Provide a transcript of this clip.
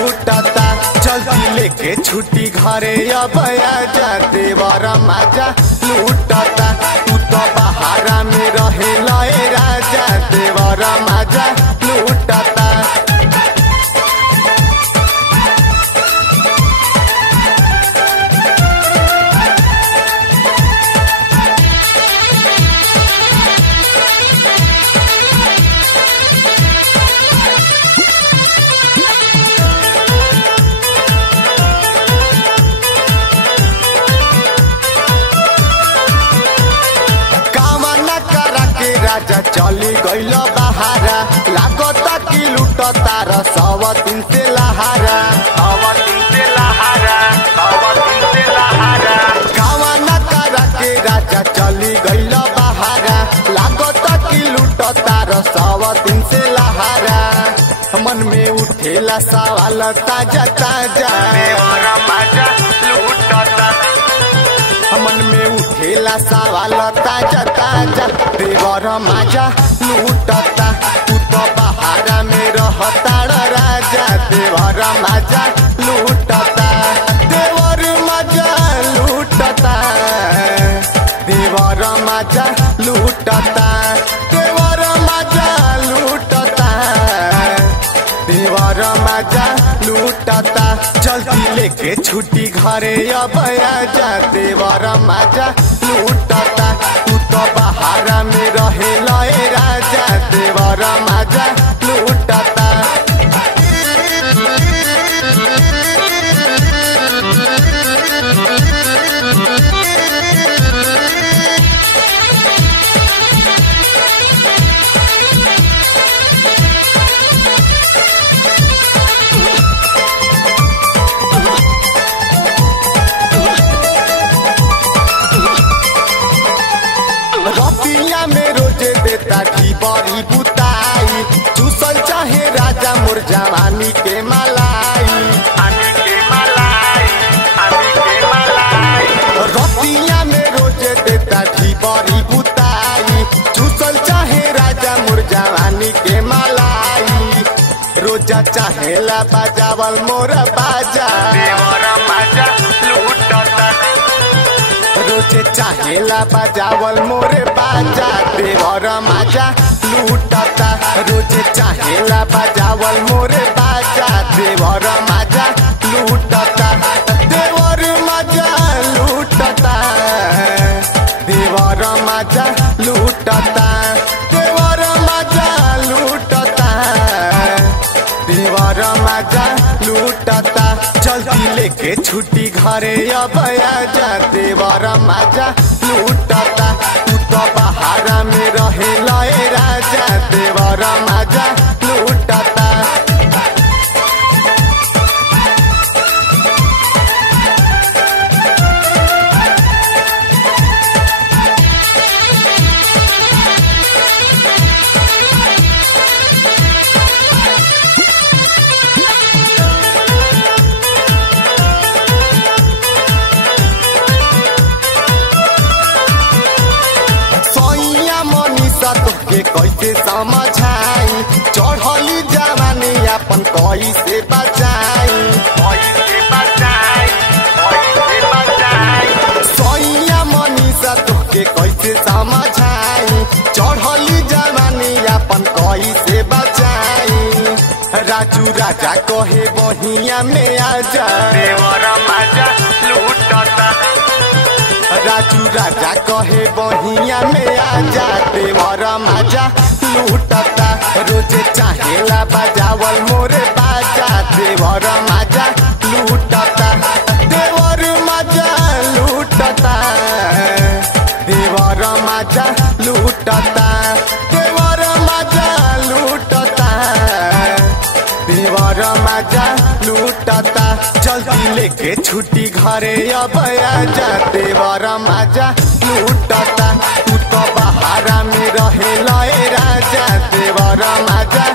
लूटता। जल्दी लेके छुट्टी घरे अब आजा देवर मजा लूटता। तू तो बहारा में रहे लए राजा देवर मजा लूटता। राजा चली गईल बहारा लागता कि लूट तार सब दिन से लहारा गावा न करा के राजा चली गईल बहारा लागता कि लूट तार सब दिन से लहारा। मन में उठेला सवाल ताजा ताजा मन में उठेला सवाल ताजा ताजा देवर मजा लूटता। तू तो बहारा में रहता राजा देवर मजा लूटता। देवर मजा लूटता देवर मजा लूटता देवर मजा लूटता देवर मजा लूटता। जल्दी लेके छुट्टी घरे अब आजा देवर मजा लूटता। तू तो बहारा में रहे लए राजा देवर मजा लूटता। रतिया में रोजे देता की बड़ी बुताई चूसल चाहे राजा मोर जवानी के मलाई रतिया में रोजे देता की बड़ी बुताई चूसल चाहे राजा मोर जवानी के मलाई। रोजा चाहेला बजावल मोर बाजा रोजे चाहेला बजावल मोरे बाजा देवर मजा लूटता। रोजे चाहेला बजावल मोरे बाजा देवर मजा लूटता। देवर मजा लूटता देवर मजा लूटता देवर मजा लूटता देवर मजा लूटता। जल्दी लेके छुट्टी घरे अब आजा देवर मजा लूटता। तू तो बहारा में रहे लए राजा देवर मजा लूटता। कैसे समझाई चढ़ली जवानी अपन कैसे बचाई सैया मनीषा तोके कैसे समझाई चढ़ली जवानी अपन कैसे बचाई। राजू राजा कहे बहिया में आजा देवर मजा लूटता। राजू राजा कहे बहिया में आजा देवर मजा लूटता। रोजे चाहेला बजावल मोरे बाजा देवर मजा लूटता। देवर मजा लूटता देवर मजा लूटता देवर मजा लूटता देवर मजा लूटता। जल्दी लेके छुट्टी घरे अब आजा देवर मजा लूटता। तू तो बहारा में रहे लए राजा देवर मजा